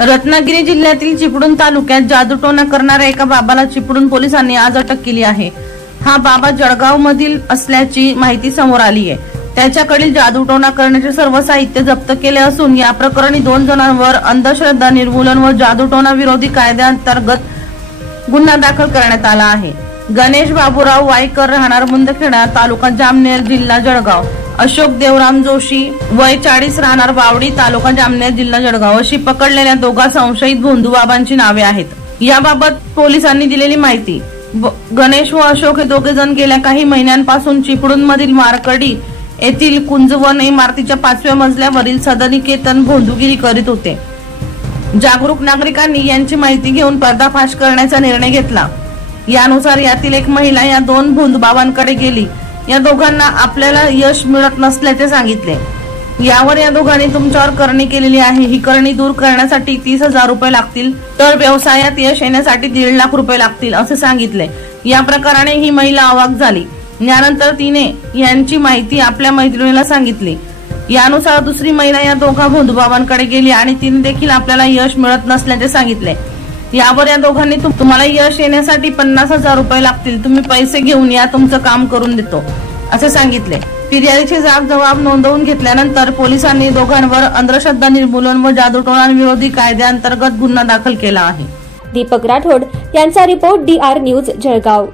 रत्नागिरी जिल्ह्यातील चिपळूण तालुक्यात जादूटोणा करणाऱ्या एका बाबाला चिपळूण पोलिसांनी आज अटक केली आहे। हा बाबा जळगाव मधील असल्याची माहिती समोर आली आहे। त्याच्याकडील जादूटोणा करण्याचे सर्व साहित्य जप्त केले असून या प्रकरणी 2 जणांवर अंधश्रद्धा निर्मूलन व जादूटोणा विरोधी कायद्याअंतर्गत गुन्हा दाखल करण्यात आला आहे। गणेश बाबूराव वाईकर राहणार मुंदखेडा तालुका जामनेर जिल्हा जळगाव, अशोक देवराम जोशी वय 40 राहणार बावडी तालुका जामनेर जिल्हा जळगाव अशी पकडलेल्या दोघा संशयित भोंदूबाबांची नावे आहेत। याबाबत पोलिसांनी दिलेली माहिती, गणेश व अशोक हे दोघे जण गेल्या काही महिन्यांपासून चिपळूण मधील मारकडी येथील कुंजवन इमारतीच्या 5व्या मजल्यावरील सदनिकेतन भोंदूगिरी करीत होते। जागरूक नागरिकांनी यांची माहिती घेऊन पर्दाफाश करण्याचा निर्णय घेतला। यानुसार यातील एक महिला या 2 भोंदूबाबांकडे गेली। या दोघांना आपल्याला यश मिळत नसल्याचे सांगितले। यावर या दोघांनी तुमच्यावर करणी केलेली आहे, ही करणी दूर करण्यासाठी 30,000 रुपये लागतील, तर व्यवसायात यश येण्यासाठी 1.5 लाख रुपये लागतील असे सांगितले। या प्रकाराने ही महिला अवाक झाली। यानंतर तिने यांची माहिती आपल्या मैत्रिणीला सांगितली। यानुसार दुसरी महिला या दोघा भोंदूबाबांकडे गेली आणि तिने देखील आपल्याला यश मिळत नसल्याचे सांगितले। यावर या दोघांनी तुम्हाला यश येण्यासाठी 50,000 रुपये लागतील, तुम्ही पैसे घेऊन या, तुमचं काम करून देतो असे सांगितले। फिर्यादीचे जबाब नोंदवून घेतल्यानंतर पोलिसांनी दोघांवर अंधश्रद्धा निर्मूलन व जादूटोणा विरोधी कायद्याअंतर्गत गुन्हा दाखल केला आहे। दीपक राठोड यांचा रिपोर्ट DR न्यूज जळगाव।